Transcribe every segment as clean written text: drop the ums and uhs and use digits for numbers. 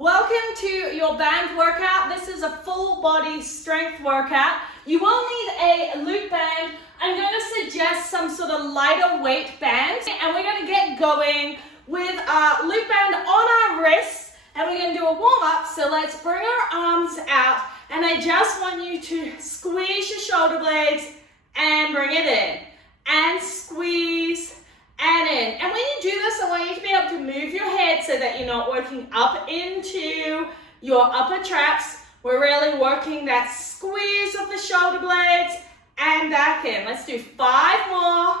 Welcome to your band workout. This is a full body strength workout. You will need a loop band. I'm going to suggest some sort of lighter weight band, and we're going to get going with a loop band on our wrists, and we're going to do a warm up. So let's bring our arms out, and I just want you to squeeze your shoulder blades and bring it in, and squeeze and in. And when you do this, I want you to be able to move your head so that you're not working up into your upper traps. We're really working that squeeze of the shoulder blades and back in. Let's do 5 more.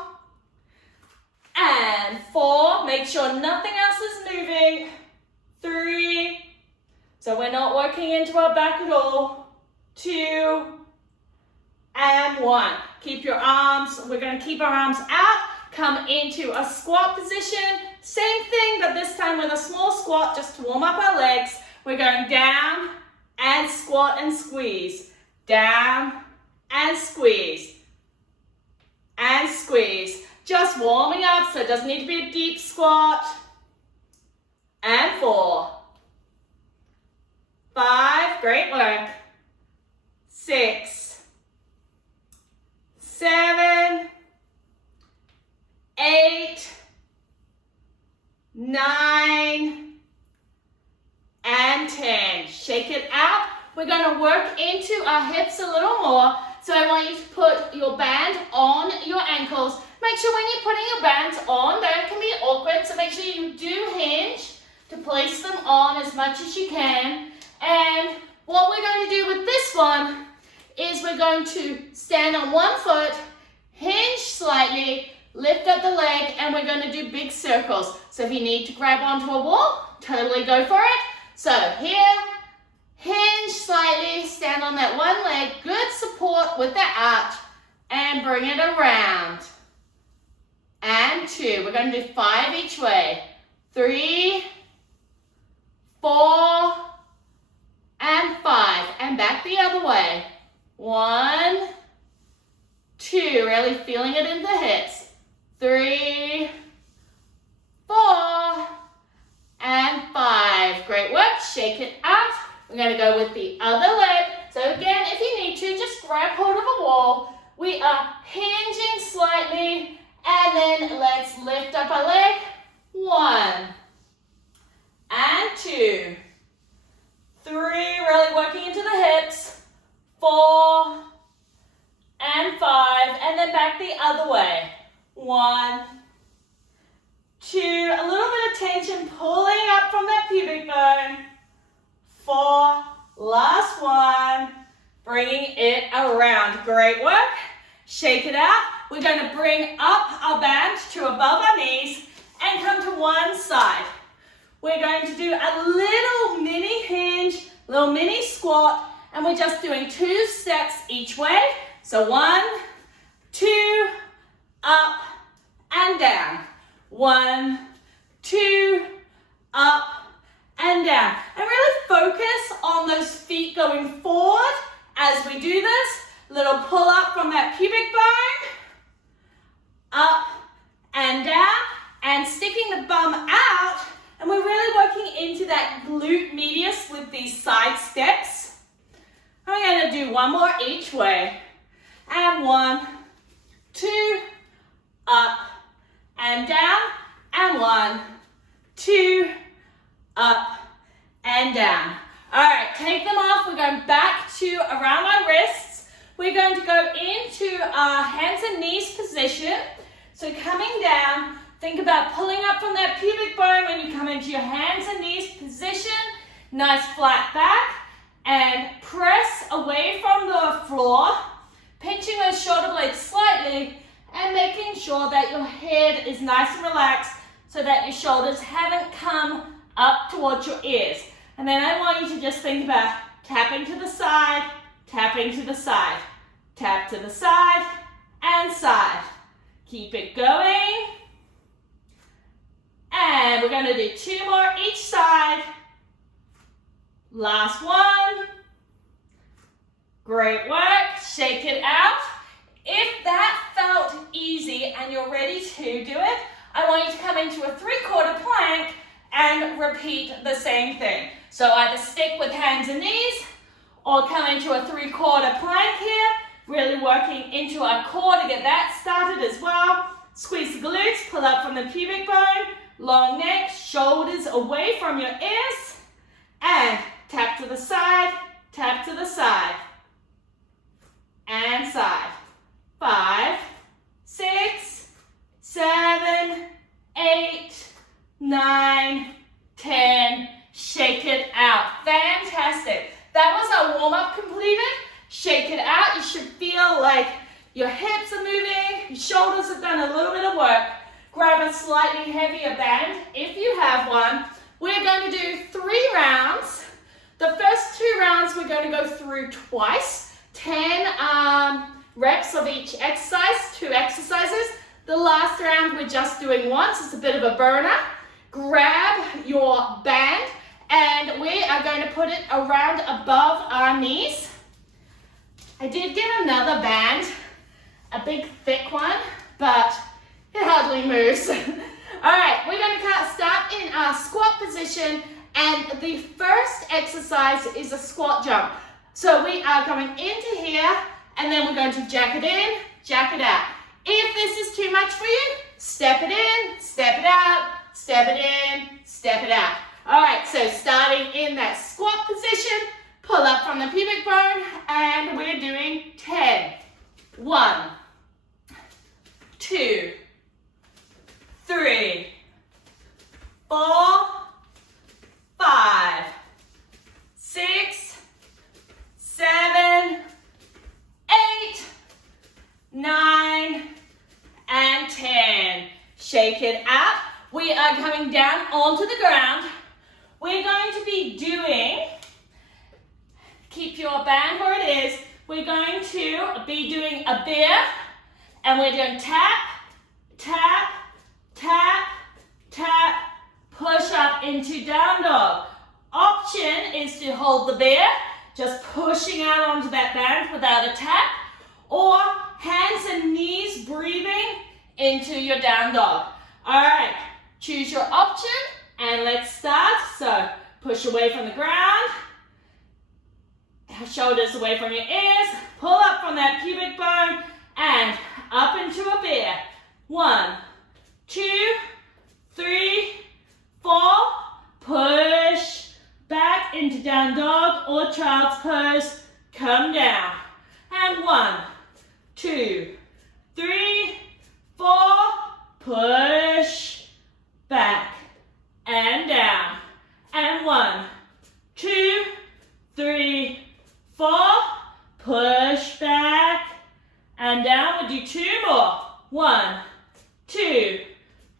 And 4. Make sure nothing else is moving. 3. So we're not working into our back at all. 2. And 1. Keep your arms, we're going to keep our arms out. Come into a squat position. Same thing, but this time with a small squat just to warm up our legs. We're going down and squat and squeeze. Down and squeeze. And squeeze. Just warming up, so it doesn't need to be a deep squat. And 4. 5, great work. 6. 7. 8, 9, and 10. Shake it out. We're going to work into our hips a little more. So I want you to put your band on your ankles. Make sure when you're putting your bands on, that can be awkward. So make sure you do hinge to place them on as much as you can. And what we're going to do with this one is we're going to stand on one foot, hinge slightly, lift up the leg, and we're going to do big circles. So if you need to grab onto a wall, totally go for it. So here, hinge slightly, stand on that one leg, good support with the arch, and bring it around. And 2, we're going to do 5 each way. 3, 4, and 5, and back the other way. 1, 2, really feeling it in the hips. 3, 4, and 5. Great work. Shake it out. We're going to go with the other leg. So again, if you need to, just grab hold of a wall. We are hinging slightly, and then let's lift up our leg. 1, and 2, 3, really working into the hips. 4, and 5, and then back the other way. 1, 2, a little bit of tension pulling up from that pubic bone. 4, last one, bringing it around. Great work. Shake it out. We're going to bring up our band to above our knees and come to one side. We're going to do a little mini hinge, little mini squat, and we're just doing 2 steps each way. So 1, 2, up and down. 1, 2, up and down. And really focus on those feet going forward as we do this. Little pull up from that pubic bone. Up and down. And sticking the bum out. And we're really working into that glute medius with these side steps. And we're going to do 1 more each way. And 1, 2, up and down, and 1, 2, up and down. All right, take them off. We're going back to around our wrists. We're going to go into our hands and knees position. So coming down, think about pulling up from that pubic bone when you come into your hands and knees position. Nice flat back, and press away from the floor. Pinching those shoulder blades slightly and making sure that your head is nice and relaxed so that your shoulders haven't come up towards your ears. And then I want you to just think about tapping to the side, tapping to the side, tap to the side, and side. Keep it going. And we're going to do 2 more each side. Last one. Great work. Shake it out. If that felt easy and you're ready to do it, I want you to come into a 3/4 plank and repeat the same thing. So either stick with hands and knees or come into a 3/4 plank here. Really working into our core to get that started as well. Squeeze the glutes, pull up from the pubic bone, long neck, shoulders away from your ears, and tap to the side, and side. 5, 6, 7, 8, 9, 10. Shake it out. Fantastic. That was our warm-up completed. Shake it out. You should feel like your hips are moving, your shoulders have done a little bit of work. Grab a slightly heavier band if you have one. We're going to do 3 rounds. The first 2 rounds we're going to go through twice. 10 reps of each exercise, 2 exercises. The last round we're just doing once. It's a bit of a burner. Grab your band and we are going to put it around above our knees. I did get another band, a big thick one, but it hardly moves. All right, we're going to start in our squat position, and the first exercise is a squat jump. So we are going into here, and then we're going to jack it in, jack it out. If this is too much for you, step it in, step it out, step it in, step it out. All right, so starting in that squat position, pull up from the pubic bone, and we're doing 10. 1, 2, 3, 4, 5, 6, 7, 8, 9, and 10. Shake it out. We are coming down onto the ground. We're going to be doing, keep your band where it is, we're going to be doing a bear, and we're doing tap, tap, tap, tap, push up into down dog. Option is to hold the bear, just pushing out onto that band without a tap, or hands and knees breathing into your down dog. All right, choose your option, and let's start. So push away from the ground, shoulders away from your ears, pull up from that pubic bone, and up into a bear. 1, 2, 3, 4, push back into down dog or child's pose, come down. And 1, 2, 3, 4, push back and down. And 1, 2, 3, 4, push back and down. We'll do 2 more. 1, 2,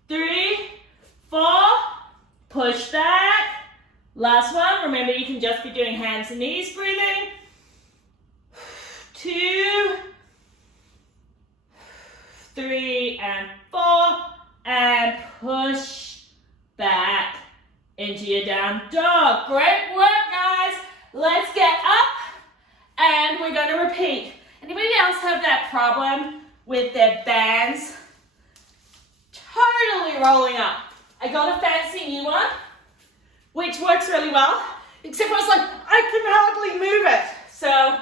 3, 4, push back. Last one. Remember, you can just be doing hands and knees breathing. 2, 3, and 4, and push back into your down dog. Great work, guys. Let's get up, and we're going to repeat. Anybody else have that problem with their bands totally rolling up? I got a fancy new one, which works really well, except I was like, I can hardly move it. So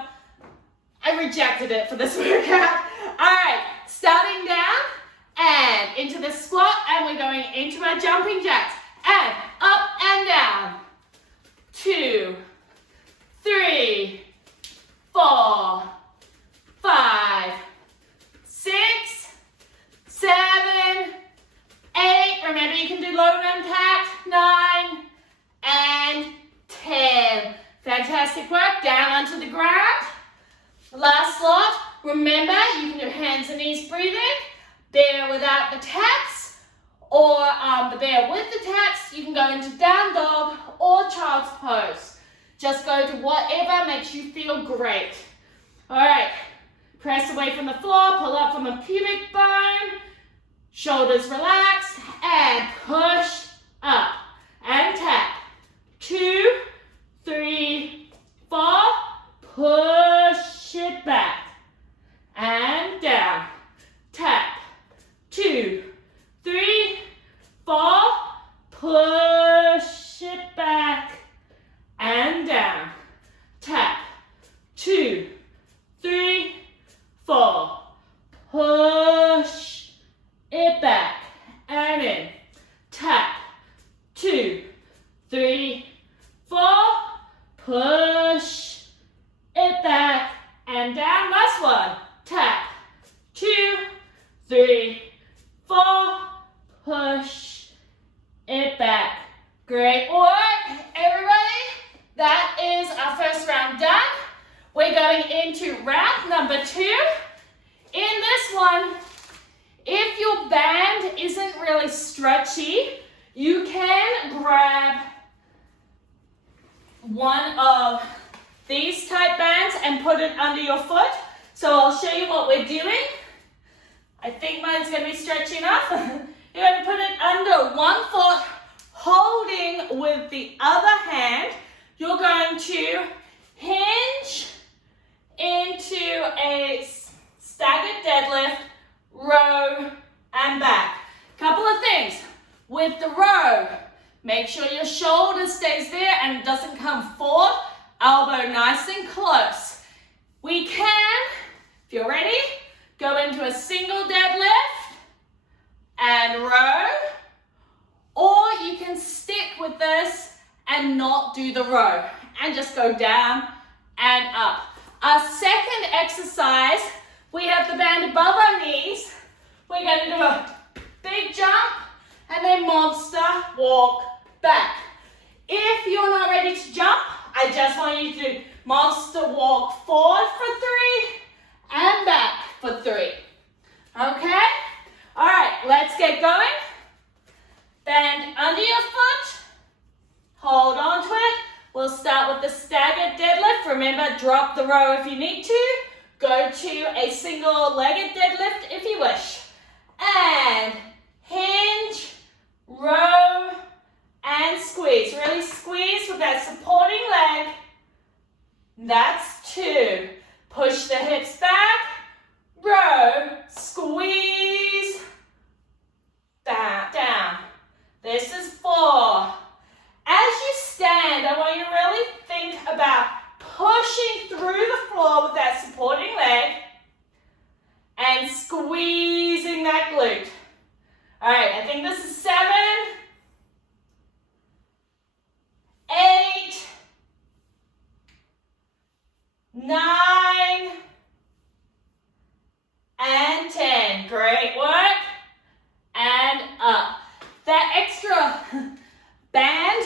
I rejected it for this workout. All right, starting down and into the squat, and we're going into our jumping jacks. And up and down. 2, 3, 4, 5, 6, 7, 8. Remember, you can do lower impact. 9 and 10. Fantastic work. Down onto the ground. Last lot. Remember, you can do hands and knees breathing. Bear without the taps, or the bear with the taps. You can go into down dog or child's pose. Just go to whatever makes you feel great. All right, press away from the floor, pull up from the pubic bone, shoulders relaxed, and push up and tap. 2, 3, 4, push it back and down. Tap. 2, 3, 4, push it back push it back and down. Last one. Tap. 2, 3, 4. Push it back. Great work, everybody. That is our first round done. We're going into round number 2. In this one, if your band isn't really stretchy, you can grab one of these type bands and put it under your foot. So I'll show you what we're doing. I think mine's going to be stretchy enough. You're going to put it under one foot, holding with the other hand. You're going to hinge into a staggered deadlift, row, and back. Couple of things. With the row, make sure your shoulder stays there and doesn't come forward. Elbow nice and close. We can, if you're ready, go into a single deadlift and row, or you can stick with this and not do the row and just go down and up. Our second exercise, we have the band above our knees. We're going to do a big jump and then monster walk back. If you're not ready to jump, I just want you to do monster walk forward for 3 and back for 3. Okay? All right, let's get going. Band under your foot. Hold on to it. We'll start with the staggered deadlift. Remember, drop the row if you need to. Go to a single-legged deadlift if you wish. And hinge, row, and squeeze. Really squeeze with that supporting leg. That's 2. Push the hips back. Row, squeeze, back, down. This is 4. As you stand, I want you to really think about pushing through the floor with that supporting leg and squeezing that glute. All right, I think this is 7, 8, 9, and 10. Great work. And up. That extra band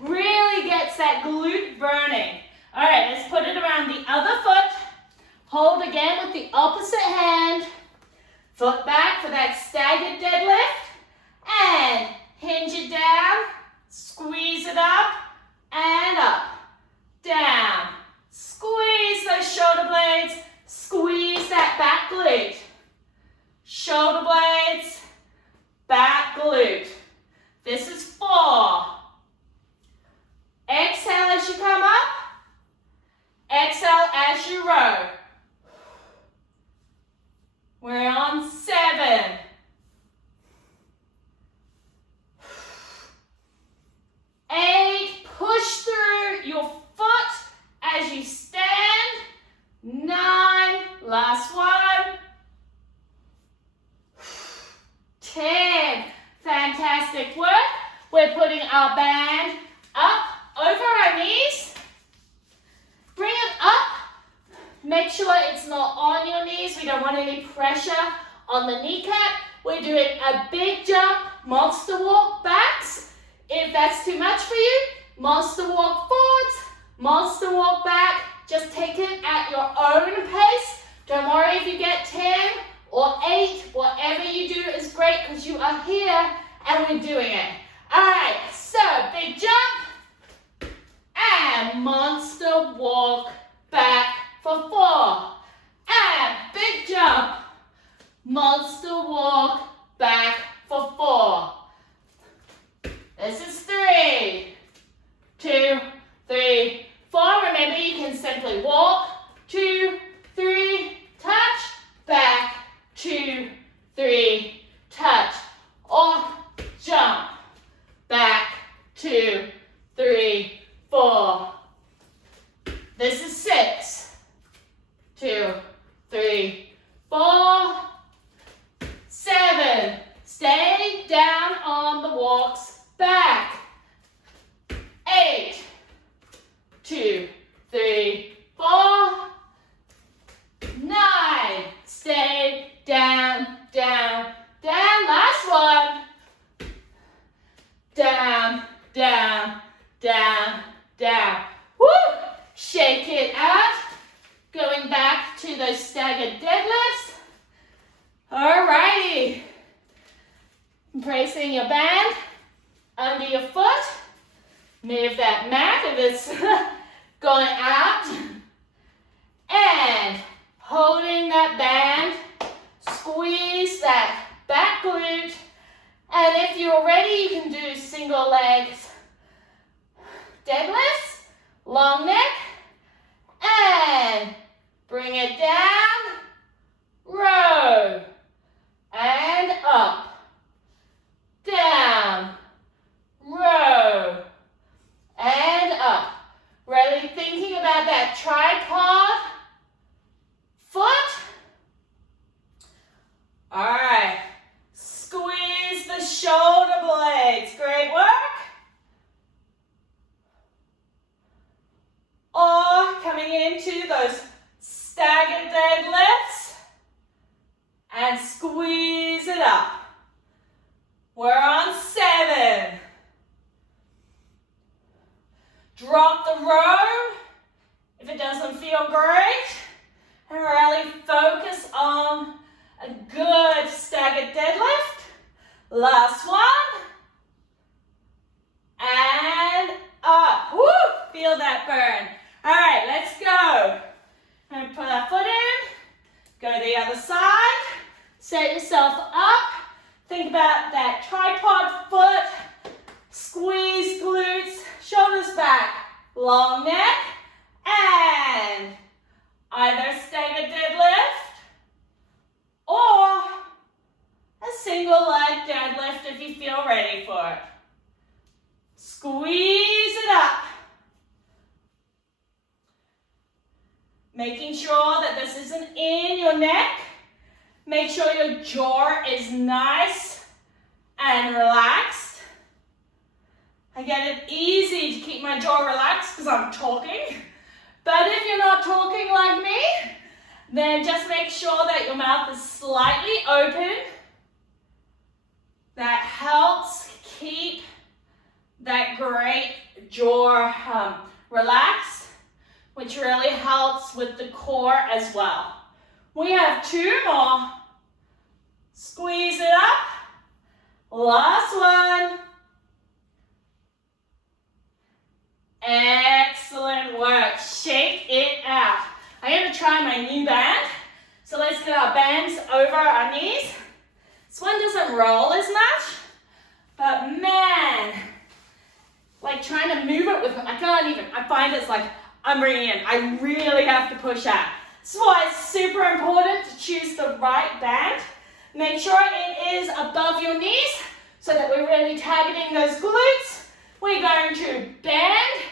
really gets that glute burning. All right, let's put it around the other foot. Hold again with the opposite hand. Foot back for that staggered deadlift. And hinge it down. Squeeze it up. And up. Down. Squeeze those shoulder blades. Squeeze that back glute. Shoulder blades. Back glute. This is 4. Exhale as you come up. Exhale as you row. We're on 7. 8. Push through your foot as you stand. 9. Last one. 10. Fantastic work. We're putting our band up over our knees. Bring it up. Make sure it's not on your knees. We don't want any pressure on the kneecap. We're doing a big jump, monster walk backs. If that's too much for you, monster walk forwards, monster walk back. Just take it at your own pace. Don't worry if you get 10 or 8. Whatever you do is great because you are here and we're doing it. All right, so big jump and monster walk back for 4. And big jump, monster walk back for 4. This is 3, 2, 3, 4. Remember, you can simply walk, 2, 3, touch, back, 2, 3, touch, or jump, back, 2, 3, 4. down. Woo! Shake it out. Going back to those staggered deadlifts. Alrighty. Placing your band under your foot. Move that mat if it's going out. And holding that band, squeeze that back glute. And if you're ready, you can do single legs deadlifts, long neck, and bring it down, row, and up, down, row, and up. Really thinking about that tripod foot. All right, squeeze the shoulder blades, great work. Or coming into those staggered deadlifts and squeeze it up. We're on 7. Drop the row if it doesn't feel great, and really focus on a good staggered deadlift. Last one. And up. Woo! Feel that burn. All right, let's go. I'm going to put our foot in. Go to the other side. Set yourself up. Think about that tripod foot. Squeeze glutes. Shoulders back. Long neck. And either staggered deadlift or a single leg deadlift if you feel ready for it. Squeeze it up. Making sure that this isn't in your neck. Make sure your jaw is nice and relaxed. I get it easy to keep my jaw relaxed because I'm talking. But if you're not talking like me, then just make sure that your mouth is slightly open. That helps keep that great jaw relaxed, which really helps with the core as well. We have 2 more. Squeeze it up. Last one. Excellent work. Shake it out. I'm going to try my new band. So let's get our bands over our knees. This one doesn't roll as much, but man, like trying to move it with, I find it's like I'm bringing in. I really have to push out. This is why it's super important to choose the right band. Make sure it is above your knees so that we're really targeting those glutes. We're going to bend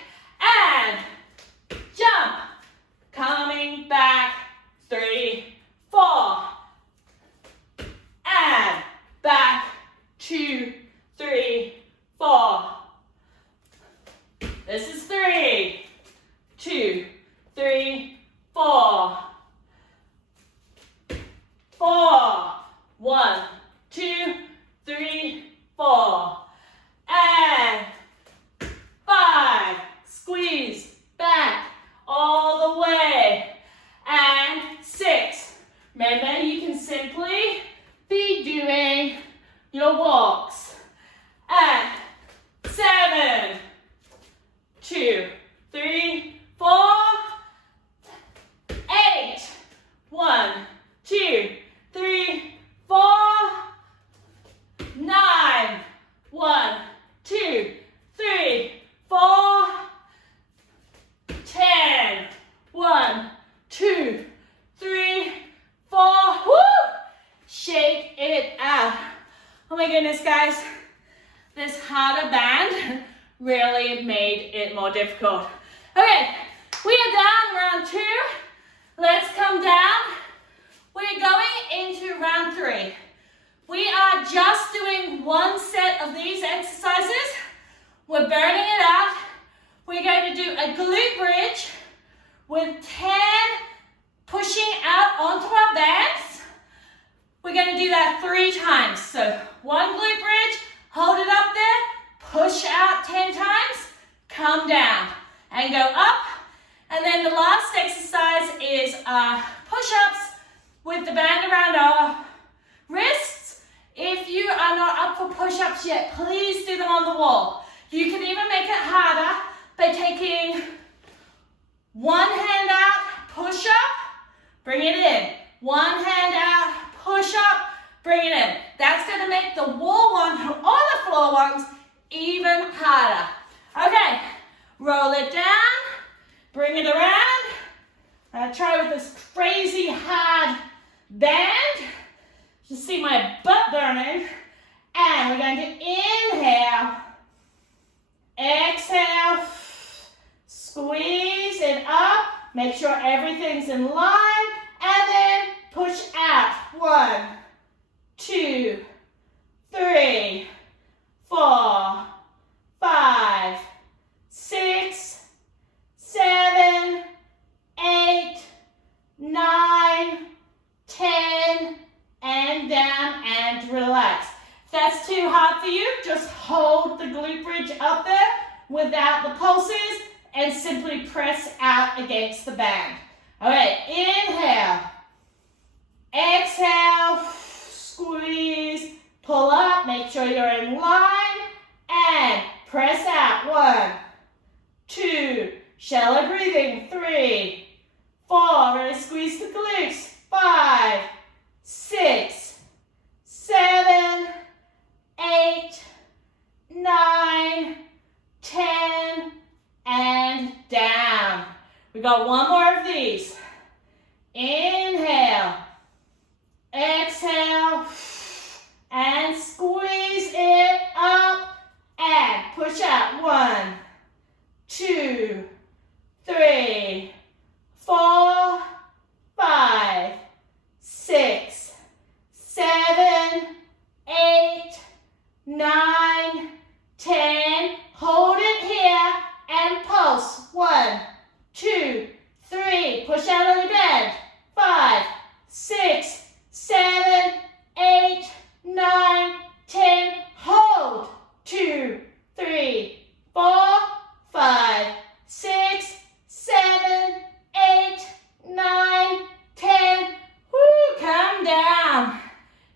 and jump. Coming back, 3, 4. And back, 2, 3, 4. This is 3, 2, 3, 4. 4. 1, 2, 3, 4. And 5. Squeeze back all the way. And 6. Remember, you can simply be doing your walks. And 7, 2, 3, 4, 8. 1, 2, 3, 4, 9. 1, 2, 3, 4, 10. 1, 2, 3, 4. Woo! Shake it out. Oh my goodness, guys. This harder band really made it more difficult. Okay, we are done round 2. Let's come down. We're going into round 3. We are just doing 1 set of these exercises. We're burning it out. We're going to do a glute bridge with 10 pushing out onto our bands. We're going to do that 3 times. So 1 glute bridge, hold it up there, push out 10 times, come down. and go up. And then the last exercise is push-ups with the band around our wrists. If you are not up for push-ups yet, please do them on the wall. You can even make it harder by taking one hand out, push up, bring it in. One hand out, push up, bring it in. That's going to make the wall one or the floor ones even harder. Okay, roll it down, bring it around. Try with this crazy hard band. You see my butt burning. And we're going to inhale, exhale, squeeze it up. Make sure everything's in line. And then push out. 1, 2, 3, 4, 5, 6, 7, 8, 9, 10, and down and relax. If that's too hard for you, just hold the glute bridge up there without the pulses and simply press out against the band. All right, inhale, exhale, squeeze, pull up, make sure you're in line, and press out. 1, 2, shallow breathing. 3, 4, really squeeze the glutes. 5, 6, 7, 8, 9, 10, and down. We got one more of these. Inhale, exhale, and squeeze it up and push out. 1, 2, 3, 4, 5, 6, 7, 8, 9, 10. Hold it here and pulse. 1, 2, 3. Push out on the bend. 5, 6, 7, 8, 9, 10. Hold. 2, 3, 4, 5, 6, 7, 8, 9, 10. Woo, come down.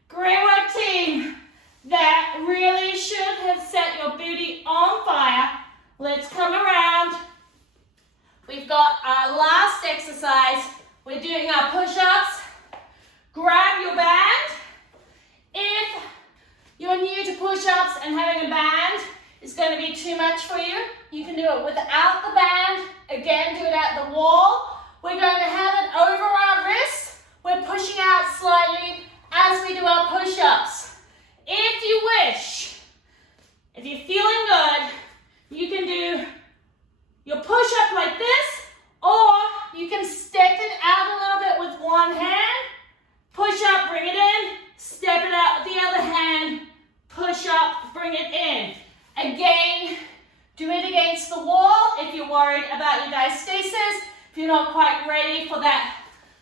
Great work, team. That really should have set your booty on fire. Let's come around. We've got our last exercise. We're doing our push-ups. Grab your band. If you're new to push-ups and having a band is going to be too much for you, you can do it without the band. Again, do it at the wall. We're going to have it over our wrists. We're pushing out slightly as we do our push-ups. If you wish, if you're feeling good, you can do your push-up like this, or you can step it out a little bit with one hand, push up, bring it in, step it out with the other hand, push up, bring it in. Again, do it against the wall if you're worried about your diastasis, if you're not quite ready for that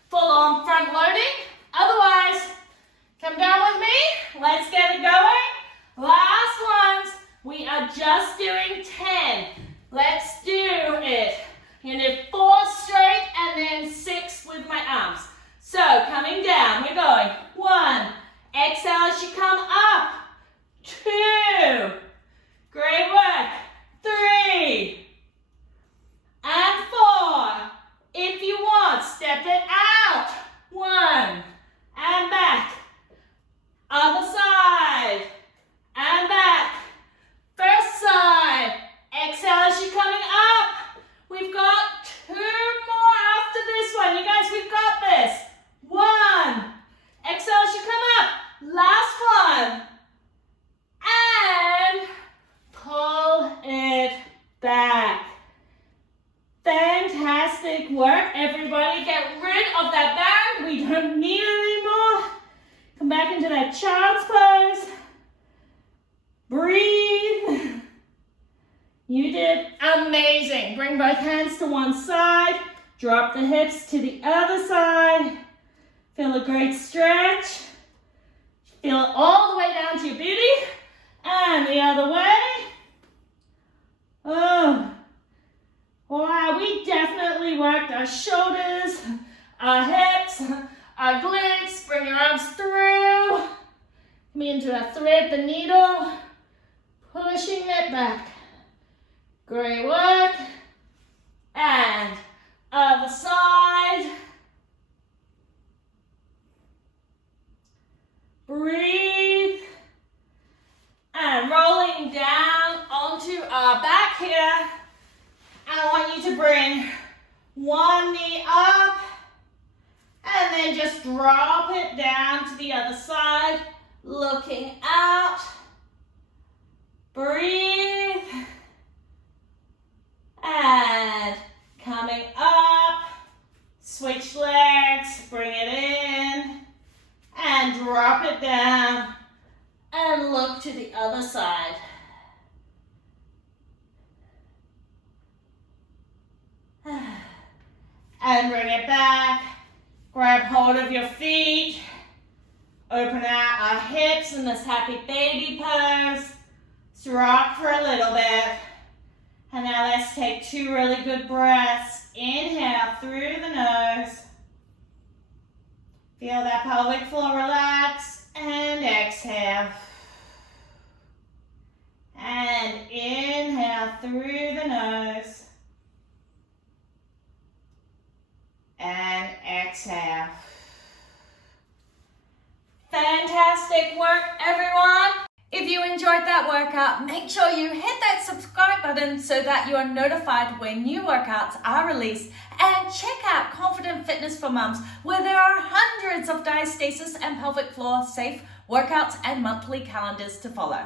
full-on front loading. Otherwise, come down with me. Let's get it going. Last ones. We are just doing 10. Let's do it. You're going to do 4 straight and then 6 with my arms. So, coming down, we're going. 1. Exhale as you come up. 2. Great work. 3. And 4. If you want, step it out. 1. And back. Other side. And back. First side. Exhale as you're coming up. We've got 2 more after this one. You guys, we've got this. 1. Exhale as you come up. Last one. And pull it back. Fantastic work, everybody. Get rid of that band. We don't need it anymore. Come back into that child's pose. Breathe. You did amazing. Bring both hands to one side. Drop the hips to the other side. Feel a great stretch. Feel it all the way down to your booty. And the other way. Oh. Wow. we worked our shoulders, our hips, our glutes. Bring your arms through. Come into a thread the needle, pushing it back. Great work. And other side. Breathe. And rolling down onto our back here. I want you to bring one knee up and then just drop it down to the other side, looking out. Breathe. And coming up, switch legs, bring it in, and drop it down, and look to the other side. And bring it back, grab hold of your feet, open out our hips in this happy baby pose, let's rock for a little bit. And now let's take 2 really good breaths. Inhale through the nose. Feel that pelvic floor relax. And exhale. And inhale through the nose. And exhale. Fantastic work, everyone. If you enjoyed that workout, make sure you hit that subscribe button so that you are notified when new workouts are released. And check out Confident Fitness for Mums, where there are hundreds of diastasis and pelvic floor safe workouts and monthly calendars to follow.